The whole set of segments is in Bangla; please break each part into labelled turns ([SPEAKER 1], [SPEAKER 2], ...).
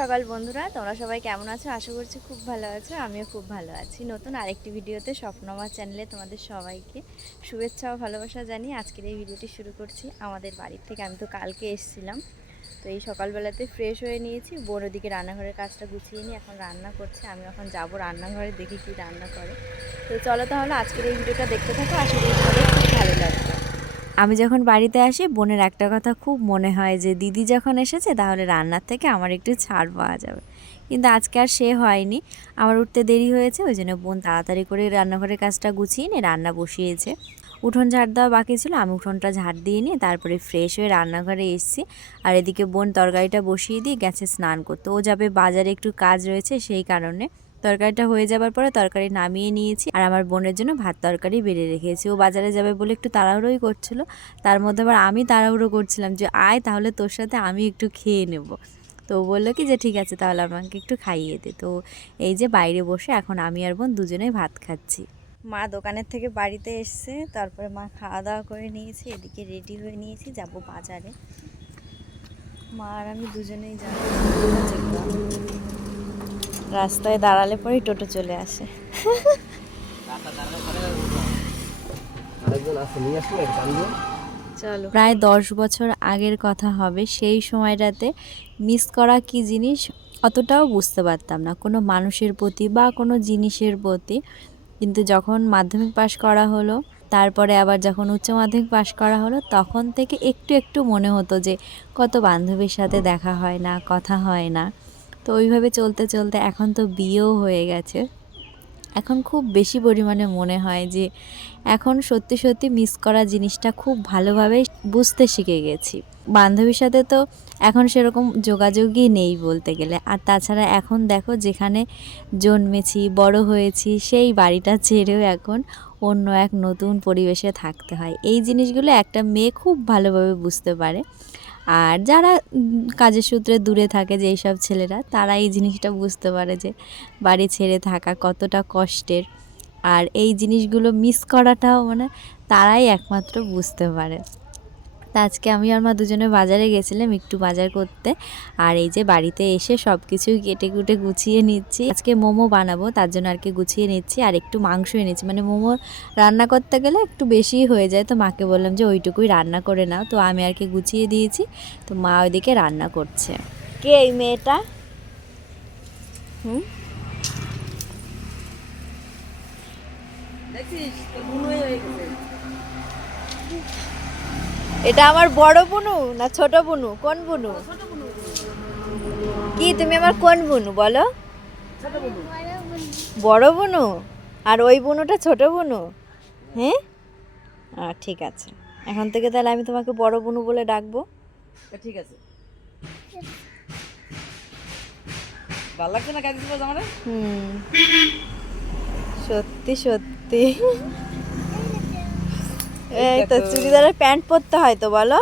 [SPEAKER 1] সকাল বন্ধুরা, তোমরা সবাই কেমন আছো? আশা করছি খুব ভালো আছো, আমিও খুব ভালো আছি। নতুন আরেকটি ভিডিওতে স্বপ্নমা চ্যানেলে তোমাদের সবাইকে শুভেচ্ছা ও ভালোবাসা জানিয়ে আজকের এই ভিডিওটি শুরু করছি। আমাদের বাড়ির থেকে আমি তো কালকে এসেছিলাম, তো এই সকালবেলাতে ফ্রেশ হয়ে নিয়েছি। বোন ওদিকে রান্নাঘরের কাজটা গুছিয়ে নিয়ে এখন রান্না করছে আমি এখন যাব রান্নাঘরে, দেখি কি রান্না করে। তো চলো তাহলে আজকের এই ভিডিওটা দেখতে থাকো, আশা করি তোমাদের খুব ভালো লাগবে আমি যখন বাড়িতে আসি, বোনের একটা কথা খুব মনে হয় যে, দিদি যখন এসেছে, তাহলে রান্নার থেকে আমার একটু ছাড় পাওয়া যাবে। কিন্তু আজকে আর সে হয়নি। আমার উঠতে দেরি হয়েছে, ওই জন্য বোন তাড়াতাড়ি করে রান্নাঘরের কাজটা গুছিয়ে নিয়ে রান্না বসিয়েছে। উঠোন ঝাড় দেওয়া বাকি ছিল, আমি উঠোনটা ঝাড় দিয়ে নিয়ে তারপরে ফ্রেশ হয়ে রান্নাঘরে এসেছি। আর এদিকে বোন তরকারিটা বসিয়ে দিয়ে গেছে স্নান করতে। ও যাবে বাজারে, একটু কাজ রয়েছে সেই কারণে। তরকারিটা হয়ে যাবার পরে তরকারি নামিয়ে নিয়েছি। আর আমার বোনের জন্য ভাত তরকারি বেড়ে রেখেছি। ও বাজারে যাবে বলে একটু তাড়াহুড়োই করছিল। তার মধ্যে আবার আমি তাড়াহুড়ো করছিলাম যে, আয় তাহলে তোর সাথে আমি একটু খেয়ে নেব। তো বলল কি যে, ঠিক আছে, তাহলে আমাকে একটু খাইয়ে দে। তো এই যে বাইরে বসে এখন আমি আর বোন দুজনেই ভাত খাচ্ছি। মা দোকানের থেকে বাড়িতে এসছে। তারপরে মা খাওয়া দাওয়া করে নিয়েছি। এদিকে রেডি হয়ে নিয়েছি। যাব বাজারে। মা আর আমি দুজনেই যাব। রাস্তায় দাঁড়ালে পরেই টোটো চলে আসে। চলো। প্রায় দশ বছর আগের কথা হবে সেই সময়টাতে মিস করা কি জিনিস অতটাও বুঝতে পারতাম না। কোনো মানুষের প্রতি বা কোনো জিনিসের প্রতি। কিন্তু যখন মাধ্যমিক পাশ করা হলো তারপরে আবার যখন উচ্চ মাধ্যমিক পাশ করা হলো তখন থেকে একটু একটু মনে হতো যে কত বান্ধবীর সাথে দেখা হয় না কথা হয় না। তো ওইভাবে চলতে চলতে এখন তো বিয়েও হয়ে গেছে। এখন খুব বেশি পরিমাণে মনে হয় যে এখন সত্যি সত্যি মিস করা জিনিসটা খুব ভালোভাবে বুঝতে শিখে গেছি। বান্ধবীর সাথে তো এখন সেরকম যোগাযোগই নেই বলতে গেলে। আর তাছাড়া এখন দেখো যেখানে জন্মেছি, বড় হয়েছি, সেই বাড়িটা ছেড়েও এখন অন্য এক নতুন পরিবেশে থাকতে হয়। এই জিনিসগুলো একটা মেয়ে খুব ভালোভাবে বুঝতে পারে। আর যারা কাজের সূত্রে দূরে থাকে যে এইসব ছেলেরা তারা এই জিনিসটা বুঝতে পারে যে বাড়ি ছেড়ে থাকা কতটা কষ্টের। আর এই জিনিসগুলো মিস করাটাও মানে তারাই একমাত্র বুঝতে পারে। তা আজকে আমি আর মা দুজনে বাজারে গেছিলাম একটু বাজার করতে। আর এই যে বাড়িতে এসে সব কিছুই কেটে কুটে গুছিয়ে নিচ্ছি। আজকে মোমো বানাবো তার জন্য আর কি গুছিয়ে নিচ্ছি। আর একটু মাংস এনেছি। মানে মোমো রান্না করতে গেলে একটু বেশি হয়ে যায়। তো মাকে বললাম যে ওইটুকুই রান্না করে নাও। তো আমি আর কি গুছিয়ে দিয়েছি। তো মা ওইদিকে রান্না করছে। কে এই মেয়েটা? হুম?
[SPEAKER 2] দেখছিস? তোর হয়ে গেছে।
[SPEAKER 1] এটা আমার বড় বুনু না ছোট বুনু? কোন বুনু? কি তুমি আমার কোন বুনু বলো? বড় বুনু? আর ওই বুনুটা ছোট বুনু? হ্যাঁ? আহ, ঠিক আছে। এখন থেকে তাহলে আমি তোমাকে বড় বুনু বলে ডাকবো।
[SPEAKER 2] ঠিক আছে। ভালো লাগছে না কাজ
[SPEAKER 1] হুম। সত্যি সত্যি। এই তো চুড়িদারের প্যান্ট পরতে হয় তো বলো?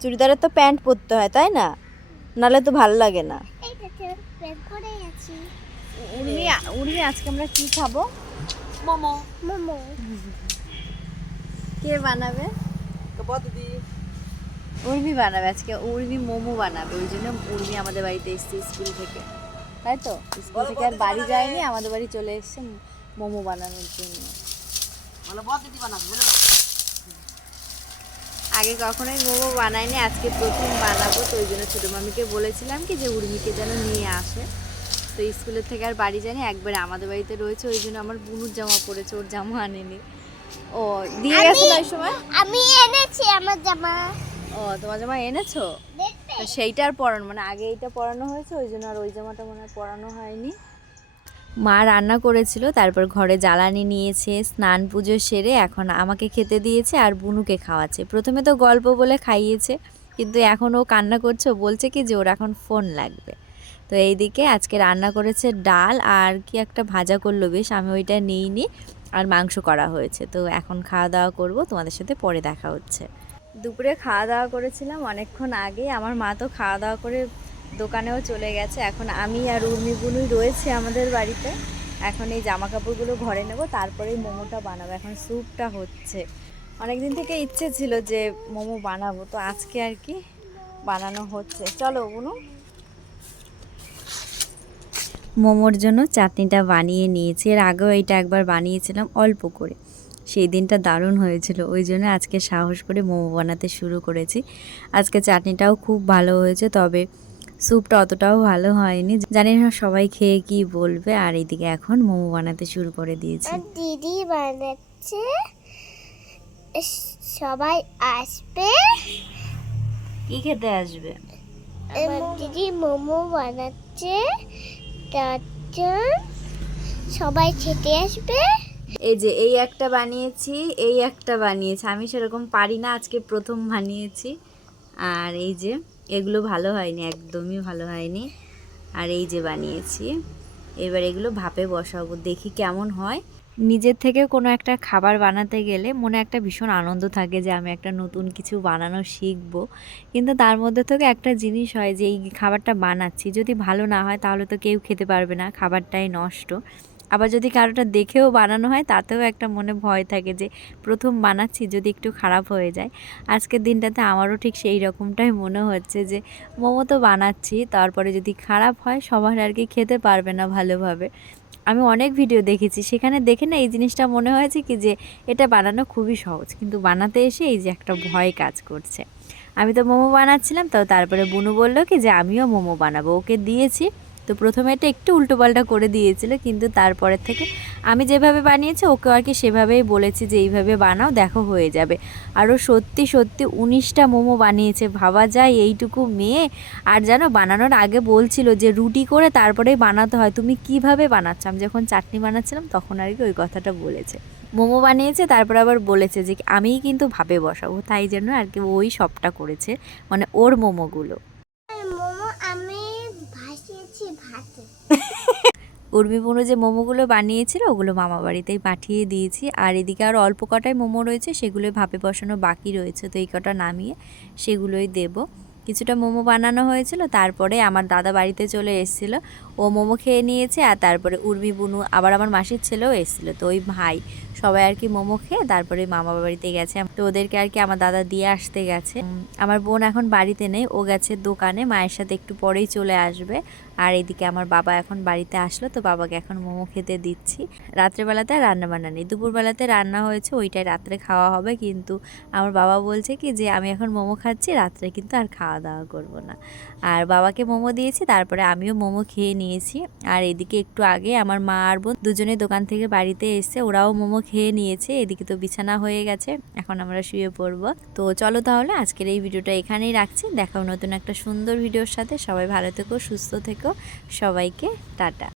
[SPEAKER 1] চুড়িদারের তো প্যান্ট পরতে হয় তাই না? নালে তো ভালো লাগে না। উর্মি উর্মি আজকে আমরা কি খাব?
[SPEAKER 2] মোমো।
[SPEAKER 3] মোমো।
[SPEAKER 1] কে বানাবে?
[SPEAKER 2] দিদি।
[SPEAKER 1] উর্মি বানাবে আজকে উর্মি মোমো বানাবে ওই জন্য উর্মি আমাদের বাড়িতে এসছে স্কুল থেকে। তাই তো? স্কুল থেকে আর বাড়ি যায়নি আমাদের বাড়ি চলে এসছে মোমো বানানোর জন্য।
[SPEAKER 2] বলে দিদি বানাবো বলে দাও।
[SPEAKER 1] আগে কখনোই মোমো বানাইনি আজকে প্রথম বানাবো তো ওই জন্য ছোটো মামিকে বলেছিলাম কি যে উর্মিকে যেন নিয়ে আসে। তো স্কুলের থেকে আর বাড়ি জানি একবারে আমাদের বাড়িতে রয়েছে ওই জন্য আমার বুনুর জামা পড়েছে ওর জামা আনেনি। ও দিয়ে গেছে না ওই সময়?
[SPEAKER 3] আমি এনেছি আমার জামা।
[SPEAKER 1] ও তোমার জামা এনেছো?
[SPEAKER 3] দেখবে
[SPEAKER 1] তো সেইটা আর পরানো মানে আগে এইটা পরানো হয়েছে ওই জন্য আর ওই জামাটা মনে হয় পরানো হয়নি। মা রান্না করেছিল, তারপর ঘরে জ্বালানি নিয়েছে, স্নান পুজো সেরে এখন আমাকে খেতে দিয়েছে আর বুনুকে খাওয়াচ্ছে। প্রথমে তো গল্প বলে খাইয়েছে, কিন্তু এখন ও কান্না করছে বলছে কি যে ওর এখন ফোন লাগবে। তো এইদিকে আজকে রান্না করেছে ডাল আর কি একটা ভাজা করল বেশ, আমি ওইটা নিইনি আর মাংস করা হয়েছে। তো এখন খাওয়া দাওয়া করব, তোমাদের সাথে পরে দেখা হচ্ছে। দুপুরে খাওয়া দাওয়া করেছিলাম অনেকক্ষণ আগে, আমার মা তো খাওয়া দাওয়া করে দোকানেও চলে গেছে। এখন আমি আর উর্মি বুনুই রয়েছে আমাদের বাড়িতে। এখন এই জামা কাপড়গুলো ঘরে নেব, তারপরেই মোমোটা বানাবো। এখন স্যুপটা হচ্ছে। অনেকদিন থেকে ইচ্ছে ছিল যে মোমো বানাবো, তো আজকে আর কি বানানো হচ্ছে। চলো, বুনু। মোমোর জন্য চাটনিটা বানিয়ে নিয়েছি। এর আগেও এটা একবার বানিয়েছিলাম অল্প করে। সেই দিনটা দারুণ হয়েছিল। ওই জন্য আজকে সাহস করে মোমো বানাতে শুরু করেছি। আজকে চাটনিটাও খুব ভালো হয়েছে, তবে স্যুপটা অতটাও ভালো হয়নি। জানি না সবাই খেয়ে কি বলবে। আর এইদিকে এখন মোমো বানাতে শুরু করে দিয়েছি।
[SPEAKER 3] দিদি বানাচ্ছে। সবাই আসবে।
[SPEAKER 1] কি খেতে আসবে?
[SPEAKER 3] আমার দিদি মোমো বানাচ্ছে। তারপর সবাই খেতে আসবে।
[SPEAKER 1] এই যে এই একটা বানিয়েছি এই একটা বানিয়েছি। আমি সেরকম পারি না আজকে প্রথম বানিয়েছি। আর এই যে এগুলো ভালো হয়নি, একদমই ভালো হয়নি। আর এই যে বানিয়েছি, এবার এগুলো ভাপে বসাবো, দেখি কেমন হয়। নিজের থেকে কোনো একটা খাবার বানাতে গেলে মনে একটা ভীষণ আনন্দ থাকে যে আমি একটা নতুন কিছু বানানো শিখব। কিন্তু তার মধ্যে থেকে একটা জিনিস হয় যে, এই খাবারটা বানাচ্ছি, যদি ভালো না হয় তাহলে তো কেউ খেতে পারবে না, খাবারটাই নষ্ট। আবার যদি কারোটা দেখেও বানানো হয়, তাতেও একটা মনে ভয় থাকে যে, প্রথম বানাচ্ছি, যদি একটু খারাপ হয়ে যায়। আজকের দিনটাতে আমারও ঠিক সেই রকমটাই মনে হচ্ছে যে, মোমো তো বানাচ্ছি, তারপরে যদি খারাপ হয় সবার আর কি খেতে পারবে না ভালোভাবে। আমি অনেক ভিডিও দেখেছি, সেখানে দেখে না এই জিনিসটা মনে হয়েছে কি যে, এটা বানানো খুবই সহজ, কিন্তু বানাতে এসে এই যে একটা ভয় কাজ করছে। আমি তো মোমো বানাচ্ছিলাম, তো তারপরে বুনু বলল কি যে, আমিও মোমো বানাবো। ওকে দিয়েছি। তো প্রথমে এটা একটু উল্টোপাল্টা করে দিয়েছিল, কিন্তু তারপরের থেকে আমি যেভাবে বানিয়েছি ওকে আর কি সেভাবেই বলেছি যে, এইভাবে বানাও, দেখো হয়ে যাবে। আরও সত্যি সত্যি উনিশটা মোমো বানিয়েছে, ভাবা যায় এইটুকু মেয়ে। আর যেন বানানোর আগে বলছিল যে, রুটি করে তারপরেই বানাতে হয়। তুমি কীভাবে বানাচ্ছ? আমি যখন চাটনি বানাচ্ছিলাম, তখন আর কি ওই কথাটা বলেছে। মোমো বানিয়েছে, তারপর আবার বলেছে যে, আমিই কিন্তু ভাবে বসাবো। তাই জন্য আর কি ওই সবটা করেছে মানে ওর মোমোগুলো
[SPEAKER 3] মোমো আমি ভাসিয়েছি ভাতে
[SPEAKER 1] উর্মি বুনো যে মোমোগুলো বানিয়েছিল, ওগুলো মামা বাড়িতেই পাঠিয়ে দিয়েছি। আর এদিকে আর অল্প কটাই মোমো রয়েছে, সেগুলোই ভাপে বসানো বাকি রয়েছে, তো এই কটা নামিয়ে সেগুলোই দেব। কিছুটা মোমো বানানো হয়েছিল, তারপরে আমার দাদা বাড়িতে চলে এসেছিল। ও মোমো খেয়ে নিয়েছে আর তারপরে উর্মি বুনু, আবার আমার মাসির ছেলেও এসেছিল। তো ওই ভাই, সবাই আর কি মোমো খেয়ে তারপরে মামা বাড়িতে গেছে। তো ওদেরকে আর কি আমার দাদা দিয়ে আসতে গেছে। আমার বোন এখন বাড়িতে নেই, ও গেছে দোকানে, মায়ের সাথে একটু পরেই চলে আসবে। আর এদিকে আমার বাবা এখন বাড়িতে আসলো, তো বাবাকে এখন মোমো খেতে দিচ্ছি। রাত্রেবেলাতে আর রান্না বান্না নেই। দুপুরবেলাতে রান্না হয়েছে, ওইটাই রাত্রে খাওয়া হবে। কিন্তু আমার বাবা বলছে কি যে, আমি এখন মোমো খাচ্ছি, রাত্রে কিন্তু আর খাওয়া দাওয়া করব না। আর বাবাকে মোমো দিয়েছি, তারপরে আমিও মোমো খেয়ে নিয়েছি। আর এদিকে একটু আগে আমার মা আর বোন দুজনে দোকান থেকে বাড়িতে এসে ওরাও মোমো খেয়ে নিয়েছে। এদিকে তো বিছানা হয়ে গেছে, এখন আমরা শুয়ে পড়ব। তো চলো তাহলে আজকের এই ভিডিওটা এখানেই রাখছি। দেখাও নতুন একটা সুন্দর ভিডিওর সাথে। সবাই ভালো থেকো, সুস্থ থেকো। সবাইকে টাটা।